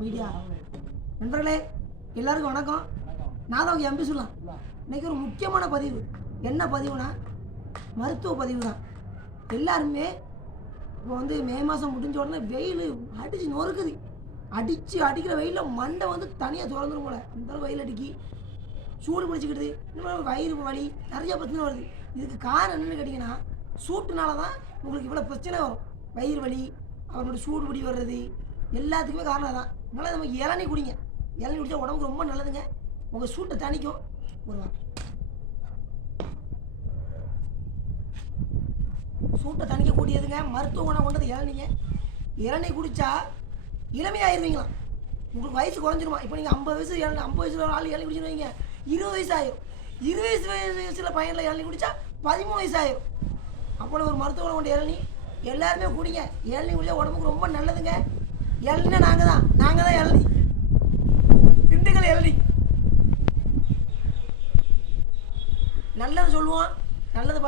Media நண்பர்களே எல்லாருக்கும் வணக்கம். நான் தான் எம்பி சொல்லலாம். இன்றைக்கி ஒரு முக்கியமான பதிவு. என்ன பதிவுனா மருத்துவ பதிவு தான். எல்லாருமே இப்போ வந்து மே மாதம் முடிஞ்ச உடனே வெயில் அடித்து நொறுக்குது. அடிக்கிற வெயிலில் மண்டை வந்து தனியாக திறந்துடும் போல் அந்த வெயில் அடிக்கி சூடு பிடிச்சிக்கிடுது. இன்னும் வயிறு வலி நிறைய பிரச்சனை வருது. இதுக்கு காரணம் என்னென்னு கேட்டிங்கன்னா சூட்டுனால தான் உங்களுக்கு இவ்வளோ பிரச்சனை வரும். வயிறு வலி, அவரோட சூடு பிடி வர்றது எல்லாத்துக்குமே காரணம் தான். அதனால் நம்ம இளநீ குடிங்க. இளநீ குடித்தா உடம்புக்கு ரொம்ப நல்லதுங்க. உங்கள் சூட்டை தணிக்கும். ஒரு சூட்டை தணிக்கக்கூடியதுங்க. மருத்துவ குணம் கொண்டது இளநீங்க. இளநீ குடித்தா இளமையாயிருவீங்களாம். உங்களுக்கு வயசு குறைஞ்சிருமா. இப்போ நீங்கள் 50 வயசு 50 வயசுல ஆள் இளநீ குடிச்சுன்னு வைங்க, 20 வயசு ஆயிரும். 20 வயசுல பையனில் இளநீ குடித்தா 13 வயசு ஆயிரும். அப்போ ஒரு மருத்துவ குணம் கொண்ட இளநீ எல்லாருமே குடிங்க. இளநீ குடிச்சா உடம்புக்கு ரொம்ப நல்லதுங்க. இளநீ நாங்கள் தான் இளநீ. திண்டுக்கல் இளநீ நல்லது சொல்லுவோம். நல்லது